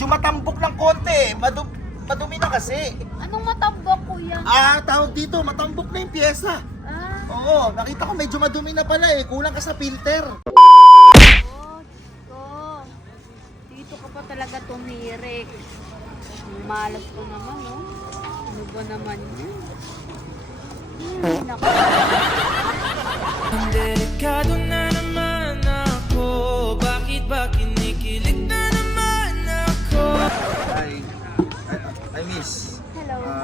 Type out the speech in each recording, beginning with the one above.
medyo matambok ng konti. Madu madumi na kasi. Anong matambok, kuya? Ah, tawag dito, matambok na yung pyesa. Ah, Oo, nakita ko medyo madumi na pala eh. Kulang ka sa filter. oh, ko. Dito ka pa talaga tumirik. Malas ko naman, oh. Ano ba naman yun? Hmm, naku.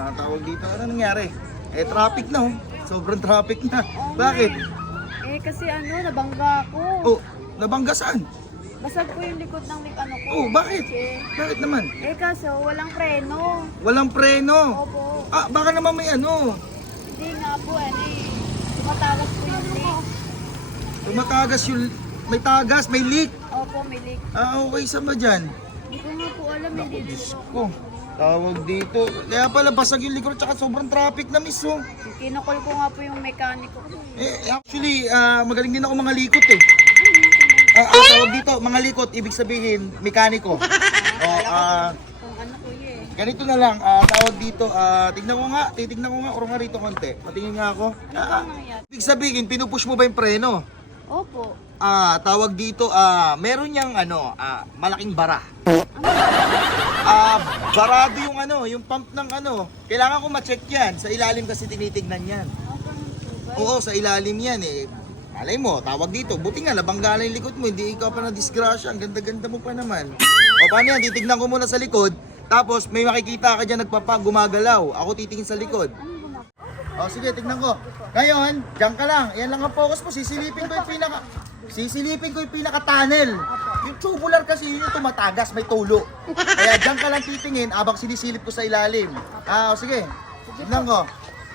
Ah, tawag dito, ano nangyari? Eh, traffic na oh. Sobrang traffic na. Oo Bakit? nga Eh, kasi ano, nabangga ako. Oh, nabangga saan? Basag po yung likod ng lik ano ko. Oh, bakit? Eh, Bakit naman? eh kaso, walang preno. Walang preno. Opo. Ah, baka naman may ano. Hindi nga po, ano eh. Tumatagas po yung leak. Tumatagas yung... May tagas, may leak. Opo, may leak. Ah, okay, saan ba dyan? Hindi ko nga po alam, hindi Diyos ko. Tawag dito. Kaya pala basag yung likod tsaka sobrang traffic na miss oh. Kinukol ko nga po yung mekaniko. Eh, actually, ah, magaling din ako mga likot eh. Ah, ah, tawag dito, mga likot, ibig sabihin, mekaniko. Oh, ah, Kung ano ko eh. ganito na lang, ah, tawag dito, ah, tignan ko nga, titignan ko nga, uro nga rito konti. Patingin nga ako. Ano Ah, ah, ibig sabihin, pinupush mo ba yung preno? Opo. Ah, tawag dito, ah, meron niyang ano, ah, malaking bara. Ah, barado yung ano, yung pump ng ano. Kailangan ko ma-check yan. Sa ilalim kasi tinitignan yan. Oo, sa ilalim yan eh. Alay mo, tawag dito. Buti nga, nabanggala yung likod mo. Hindi ikaw pa na disgrasya. Ang ganda-ganda mo pa naman. O paano yan? Titignan ko muna sa likod. Tapos may makikita ka dyan nagpapa, gumagalaw. Ako titingin sa likod. O sige, tignan ko. Ngayon, diyan ka lang. Yan lang ang focus mo. Sisilipin ko yung pinaka... Sisilipin ko yung pinaka-tunnel. Yung tubular kasi yun yung tumatagas, may tulo. Kaya diyan ka lang titingin abang sinisilip ko sa ilalim. Ah, o sige. Tignan ko.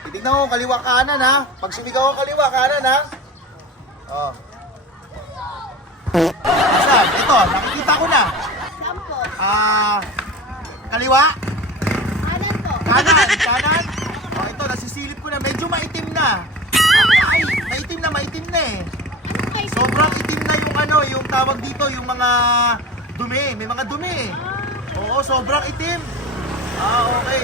Titignan ko kaliwa kanan ha. Pag sumigaw ko kaliwa kanan ha. Oh. Saan? Ito, nakikita ko na. Saan po? Ah, kaliwa? Kanan po. Kanan, kanan. Oh, ito, nasisilip ko na. Medyo maitim na. Ay, maitim na, maitim na eh. Ano? Sobrang itim na yung ano, yung tawag dito, yung mga dumi. May mga dumi. Oo, sobrang itim. Ah, okay.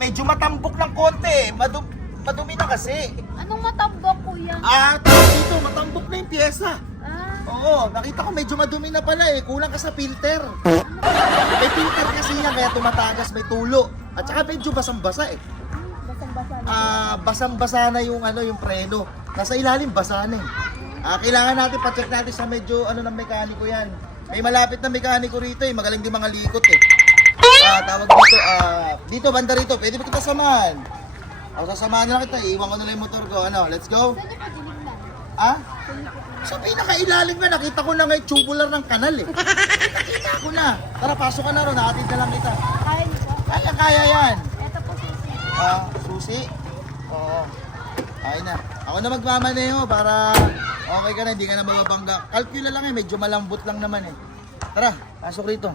Medyo matambok ng konti. Madu madumi na kasi. Anong matambok, kuya? Ah, tawag dito, matambok na yung pyesa. Ah, Oo, nakita ko medyo madumi na pala eh. Kulang ka sa filter. May filter kasi yan, kaya tumatagas, may tulo. At saka medyo basang-basa eh. Ah basang-basa na yung ano yung preno. Nasa ilalim basa na eh. Ah, kailangan natin pa-check natin sa medyo ano ng mekaniko 'yan. May malapit na mekaniko rito eh, magaling din mga likot eh. Ah, tawag dito, ah, dito banda rito, pwede ba kita samahan? O sasamahan na kita, iiwan ko na lang yung motor ko. Ano, let's go? Ah? Sa pinakailalim na, nakita ko na nga yung tubular ng kanal eh. Nakita ko na. Tara, pasok ka na ron, nakatid na lang kita. Kaya niyo po? Kaya, kaya yan. Ito po susi. Ah, susi? Oo. Ay na. Ako na magmamaneho para okay ka na, hindi ka na mababangga. Calcula lang eh, medyo malambot lang naman eh. Tara, pasok rito.